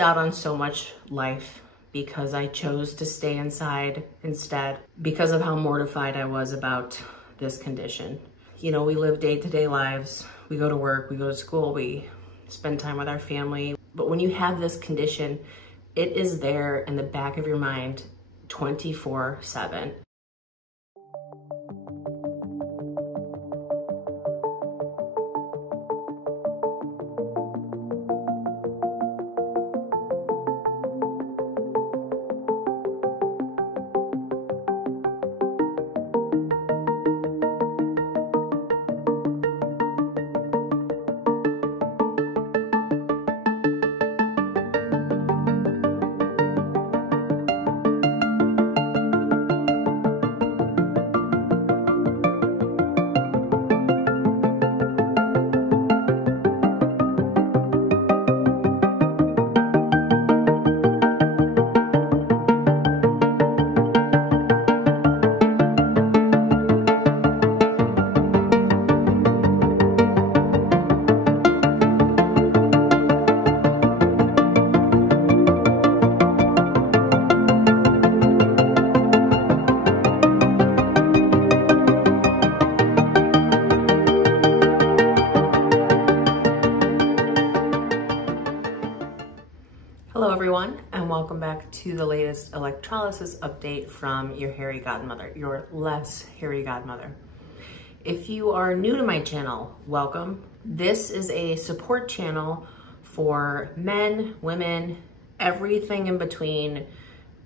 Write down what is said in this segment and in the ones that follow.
missed out on so much life because I chose to stay inside instead because of how mortified I was about this condition. You know, we live day-to-day lives. We go to work, we go to school, we spend time with our family. But when you have this condition, it is there in the back of your mind 24/7. Hello everyone, and welcome back to the latest electrolysis update from your hairy godmother, your less hairy godmother. If you are new to my channel, welcome. This is a support channel for men, women, everything in between,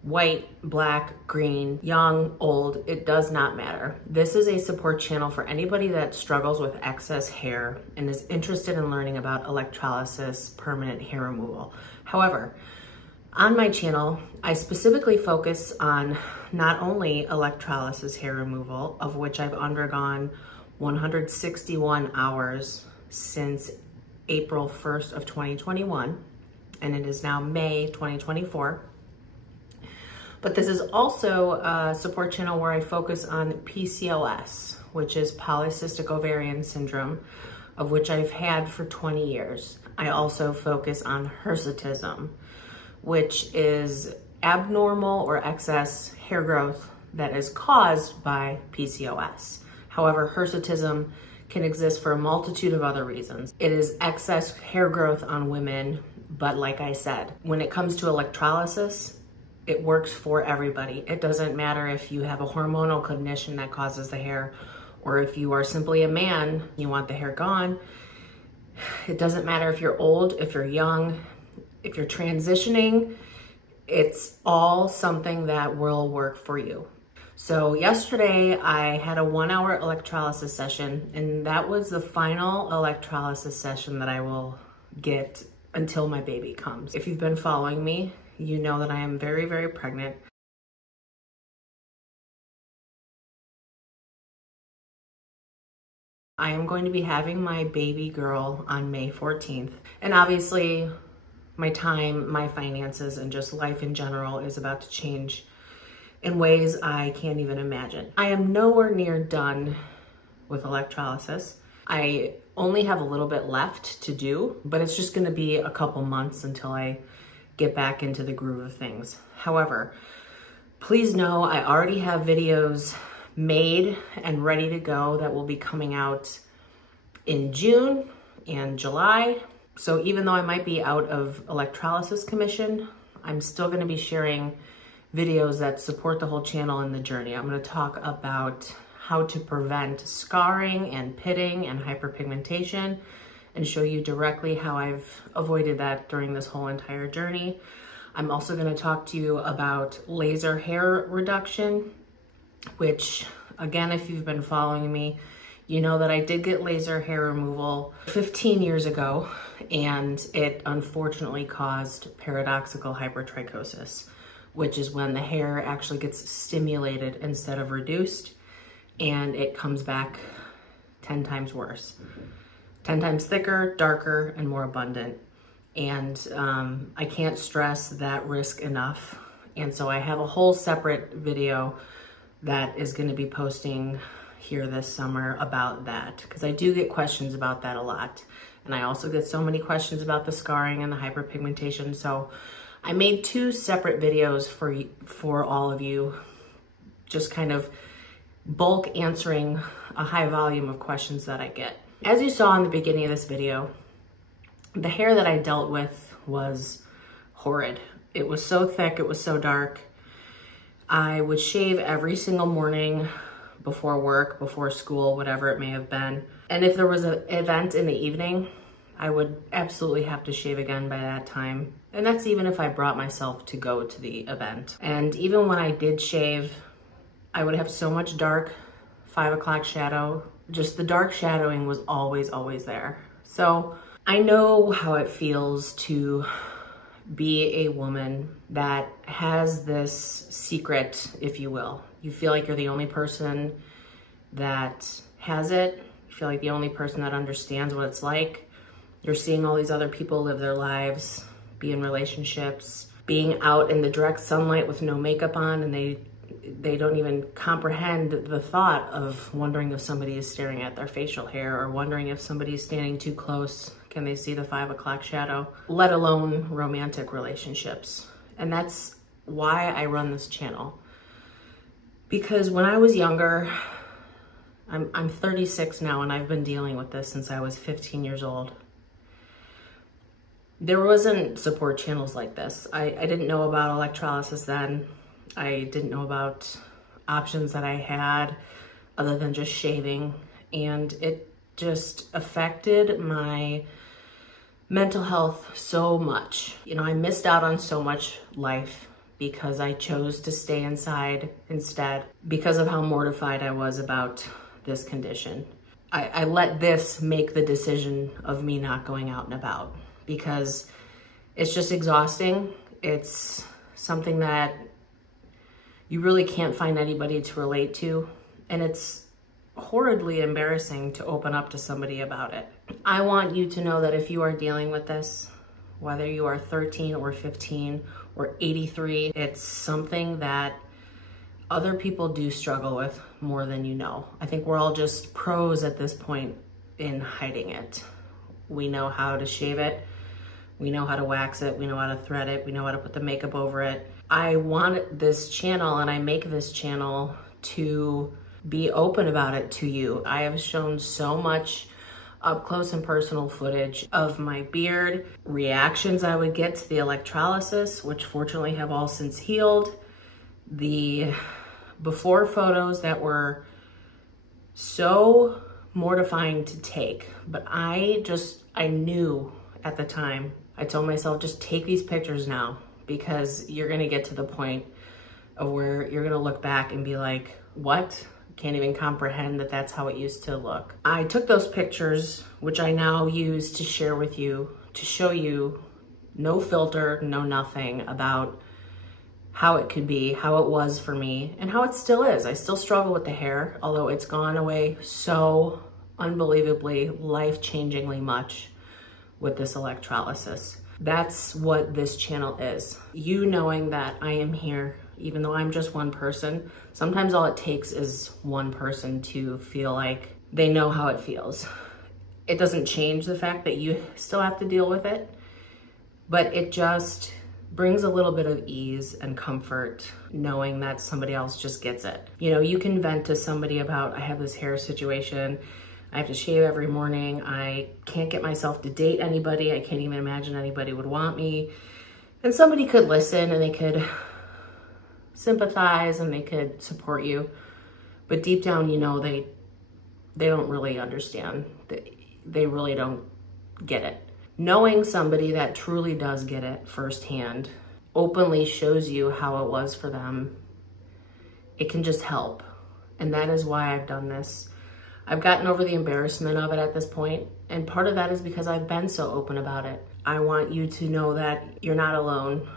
white, black, green, young, old, it does not matter. This is a support channel for anybody that struggles with excess hair and is interested in learning about electrolysis, permanent hair removal. However, on my channel, I specifically focus on not only electrolysis hair removal, of which I've undergone 161 hours since April 1st of 2021, and it is now May 2024. But this is also a support channel where I focus on PCOS, which is polycystic ovarian syndrome, of which I've had for 20 years. I also focus on hirsutism, which is abnormal or excess hair growth that is caused by PCOS. However, hirsutism can exist for a multitude of other reasons. It is excess hair growth on women, but like I said, when it comes to electrolysis, it works for everybody. It doesn't matter if you have a hormonal condition that causes the hair, or if you are simply a man, you want the hair gone. It doesn't matter if you're old, if you're young, if you're transitioning, it's all something that will work for you. So yesterday I had a 1-hour electrolysis session, and that was the final electrolysis session that I will get until my baby comes. If you've been following me, you know that I am very, very pregnant. I am going to be having my baby girl on May 14th. And obviously my time, my finances, and just life in general is about to change in ways I can't even imagine. I am nowhere near done with electrolysis. I only have a little bit left to do, but it's just gonna be a couple months until I get back into the groove of things. However, please know I already have videos made and ready to go that will be coming out in June and July. So even though I might be out of electrolysis commission, I'm still gonna be sharing videos that support the whole channel and the journey. I'm gonna talk about how to prevent scarring and pitting and hyperpigmentation and show you directly how I've avoided that during this whole entire journey. I'm also gonna talk to you about laser hair reduction, which again, if you've been following me, you know that I did get laser hair removal 15 years ago, and it unfortunately caused paradoxical hypertrichosis, which is when the hair actually gets stimulated instead of reduced, and it comes back 10 times worse. 10 times thicker, darker, and more abundant. And I can't stress that risk enough. And so I have a whole separate video that is gonna be posting here this summer about that, because I do get questions about that a lot. And I also get so many questions about the scarring and the hyperpigmentation. So I made 2 separate videos for all of you, just kind of bulk answering a high volume of questions that I get. As you saw in the beginning of this video, the hair that I dealt with was horrid. It was so thick, it was so dark. I would shave every single morning before work, before school, whatever it may have been. And if there was an event in the evening, I would absolutely have to shave again by that time. And that's even if I brought myself to go to the event. And even when I did shave, I would have so much dark 5 o'clock shadow. Just the dark shadowing was always, always there. So I know how it feels to be a woman that has this secret, if you will. You feel like you're the only person that has it. You feel like the only person that understands what it's like. You're seeing all these other people live their lives, be in relationships, being out in the direct sunlight with no makeup on, and they don't even comprehend the thought of wondering if somebody is staring at their facial hair, or wondering if somebody is standing too close. Can they see the 5 o'clock shadow? Let alone romantic relationships. And that's why I run this channel. Because when I was younger, I'm 36 now, and I've been dealing with this since I was 15 years old. There wasn't support channels like this. I didn't know about electrolysis then. I didn't know about options that I had other than just shaving. And it just affected my mental health so much. You know, I missed out on so much life because I chose to stay inside instead because of how mortified I was about this condition. I let this make the decision of me not going out and about because it's just exhausting. It's something that you really can't find anybody to relate to, and it's horridly embarrassing to open up to somebody about it. I want you to know that if you are dealing with this, whether you are 13 or 15 or 83, it's something that other people do struggle with more than you know. I think we're all just pros at this point in hiding it. We know how to shave it. We know how to wax it. We know how to thread it. We know how to put the makeup over it. I want this channel, and I make this channel to be open about it to you. I have shown so much up close and personal footage of my beard, reactions I would get to the electrolysis, which fortunately have all since healed, the before photos that were so mortifying to take, but I knew at the time, I told myself, just take these pictures now, because you're gonna get to the point of where you're gonna look back and be like, what? Can't even comprehend that that's how it used to look. I took those pictures, which I now use to share with you, to show you no filter, no nothing about how it could be, how it was for me, and how it still is. I still struggle with the hair, although it's gone away so unbelievably, life-changingly much with this electrolysis. That's what this channel is. You knowing that I am here, even though I'm just one person. Sometimes all it takes is one person to feel like they know how it feels. It doesn't change the fact that you still have to deal with it, but it just brings a little bit of ease and comfort knowing that somebody else just gets it. You know, you can vent to somebody about, I have this hair situation, I have to shave every morning, I can't get myself to date anybody, I can't even imagine anybody would want me. And somebody could listen and they could sympathize and they could support you. But deep down, you know, they don't really understand. They really don't get it. Knowing somebody that truly does get it firsthand openly shows you how it was for them. It can just help. And that is why I've done this. I've gotten over the embarrassment of it at this point, and part of that is because I've been so open about it. I want you to know that you're not alone.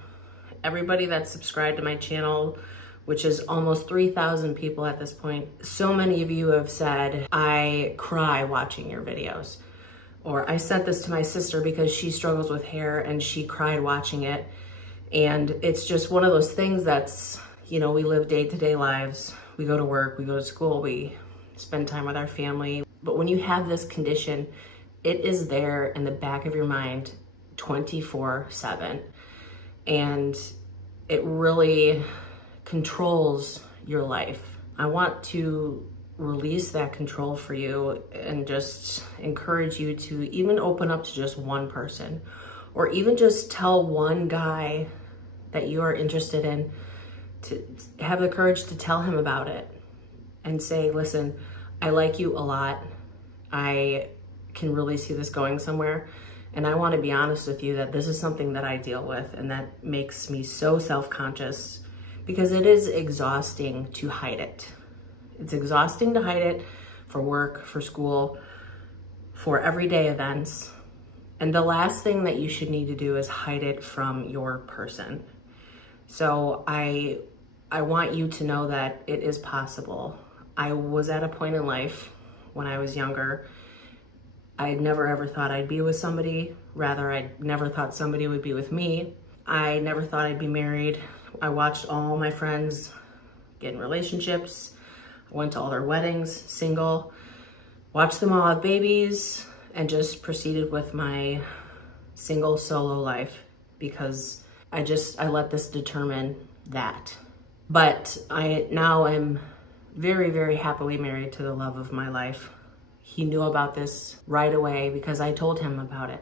Everybody that's subscribed to my channel, which is almost 3,000 people at this point, so many of you have said, I cry watching your videos. Or I sent this to my sister because she struggles with hair and she cried watching it. And it's just one of those things that's, you know, we live day-to-day lives. We go to work, we go to school, we spend time with our family. But when you have this condition, It is there in the back of your mind 24/7. And it really controls your life. I want to release that control for you and just encourage you to even open up to just one person, or even just tell one guy that you are interested in, to have the courage to tell him about it and say, listen, I like you a lot. I can really see this going somewhere. And I want to be honest with you that this is something that I deal with, and that makes me so self-conscious, because it is exhausting to hide it. It's exhausting to hide it for work, for school, for everyday events. And the last thing that you should need to do is hide it from your person. So I want you to know that it is possible. I was at a point in life when I was younger, I never ever thought I'd be with somebody. Rather, I never thought somebody would be with me. I never thought I'd be married. I watched all my friends get in relationships. I went to all their weddings, single, watched them all have babies, and just proceeded with my single solo life, because I let this determine that. But I now am very, very happily married to the love of my life. He knew about this right away because I told him about it.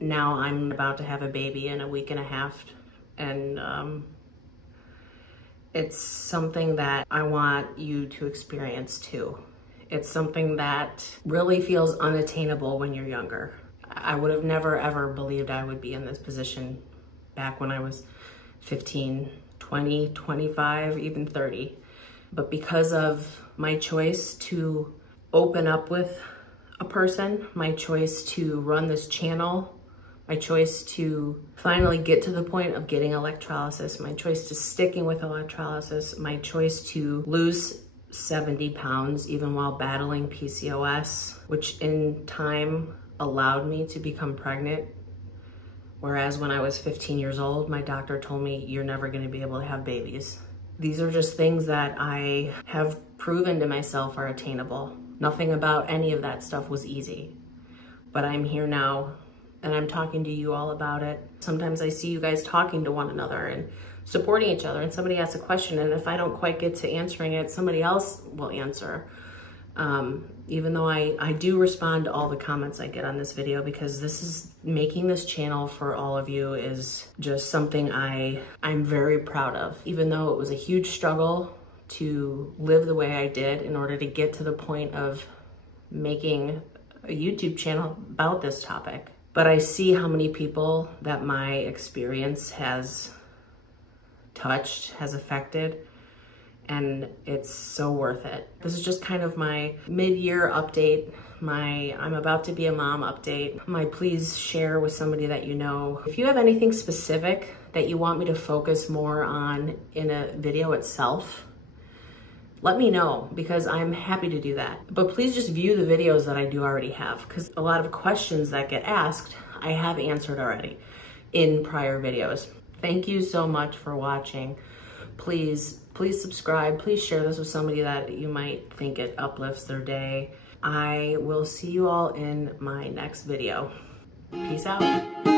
Now I'm about to have a baby in a week and a half, and it's something that I want you to experience too. It's something that really feels unattainable when you're younger. I would have never ever believed I would be in this position back when I was 15, 20, 25, even 30. But because of my choice to open up with a person, my choice to run this channel, my choice to finally get to the point of getting electrolysis, my choice to sticking with electrolysis, my choice to lose 70 pounds even while battling PCOS, which in time allowed me to become pregnant. Whereas when I was 15 years old, my doctor told me, you're never gonna be able to have babies. These are just things that I have proven to myself are attainable. Nothing about any of that stuff was easy, but I'm here now and I'm talking to you all about it. Sometimes I see you guys talking to one another and supporting each other, and somebody asks a question, and if I don't quite get to answering it, somebody else will answer. Even though I do respond to all the comments I get on this video, because this is making this channel for all of you is just something I'm very proud of. Even though it was a huge struggle to live the way I did in order to get to the point of making a YouTube channel about this topic. But I see how many people that my experience has touched, has affected, and it's so worth it. This is just kind of my mid-year update, my I'm about to be a mom update, my please share with somebody that you know. If you have anything specific that you want me to focus more on in a video itself, let me know, because I'm happy to do that. But please just view the videos that I do already have, because a lot of questions that get asked, I have answered already in prior videos. Thank you so much for watching. Please subscribe. Please share this with somebody that you might think it uplifts their day. I will see you all in my next video. Peace out.